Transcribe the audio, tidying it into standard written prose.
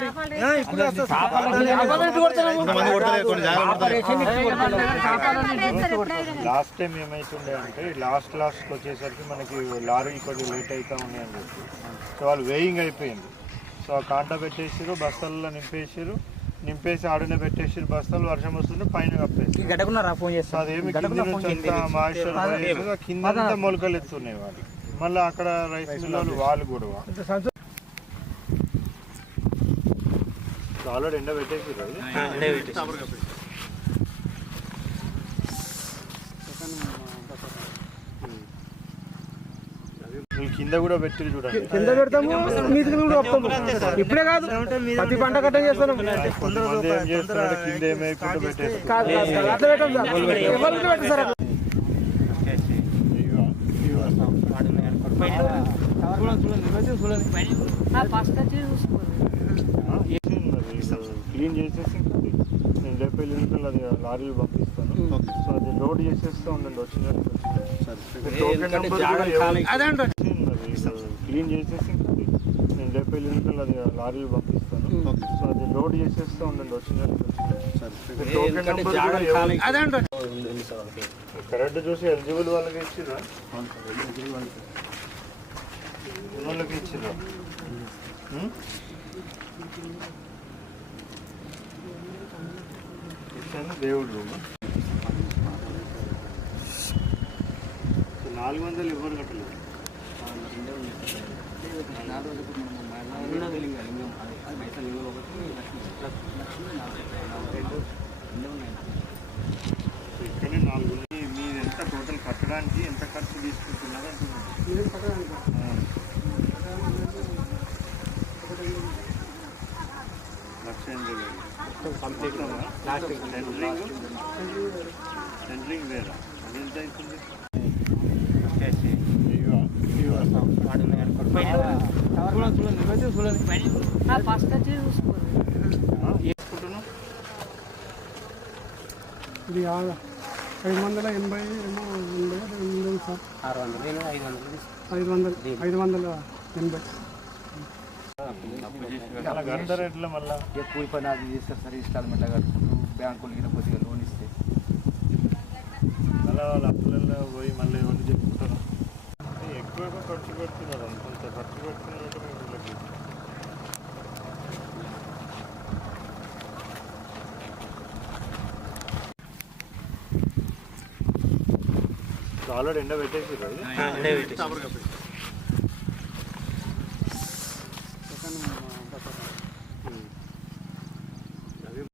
మరి last time ఏమైతుండే అంటే లాస్ట్కి వచ్చేసరికి మనకి లారీలు కొద్దిగా లేట్ అవుతా ఉన్నాయని చెప్పి సో వాళ్ళు వేయింగ్ అయిపోయింది. సో ఆ కాంట పెట్టేసారు, బస్తాల్లో నింపేసి ఆడనే పెట్టేసారు బస్తాలు. వర్షం వస్తుంటే పైన కప్పేసి అదేమి కింద నుంచి అంతా మాయిశ్చర్ కింద మొలకలు ఎత్తున్నాయి వాళ్ళు. మళ్ళీ అక్కడ రైస్ మిల్లు వాళ్ళు గొడవ. ఆల్రెడీ ఎండ పెట్టేసారు. కింద కూడా పెట్టి చూడండి, కింద పెడతాము నీతికి కూడా వస్తాము. ఇప్పుడే కాదు ప్రతి పంట కట్టం చేస్తాను. ఏం చేస్తున్నాడు కింద ఏమైకుండా పెట్టేసి అట్లా పెట్టాం సార్. క్లీన్ చేసేసి నేను రేపు ఎల్లుండి అది లారీలు పంపిస్తాను. సో అది లోడ్ చేసేస్తూ ఉండండి వచ్చినట్టు. క్లీన్ చేసేసి నేను రేపు ఎల్లుండి అది లారీలు పంపిస్తాను. సో అది లోడ్ చేసేస్తూ ఉండండి వచ్చినట్టు. కరెక్ట్ చూసి ఎలిజిబుల్ వాళ్ళకి ఇచ్చిరా, వాళ్ళకి ఇచ్చిరా. దేవుడు రూమ్ 400 ఎవరు కట్టలేదు. ఇక్కడనే 4 మీరు ఎంత టోటల్ కట్టడానికి ఎంత ఖర్చు తీసుకుంటున్నారు అంటున్నారు. 1,80,000 కంప్లీట్ సెంటరింగ్ వేరా అది ఎంత అవుతుంది? ఇది 580 ఏమో సార్. 580 కడతారు ఎట్లా మళ్ళీ కూలి పని అది చేస్తారు సార్. ఇన్స్టాల్మెంట్ కట్టుకుంటూ బ్యాంకులకి కొద్దిగా లోన్ ఇస్తే మళ్ళీ వాళ్ళ అప్పులలో పోయి మళ్ళీ ఎవరు చెప్పుకుంటారు. ఎక్కువగా ఖర్చు పెడుతున్నారు, అంత ఖర్చు పెడుతున్నారు. వీళ్ళకి ఆల్రెడీ ఎండ పెట్టేసారు.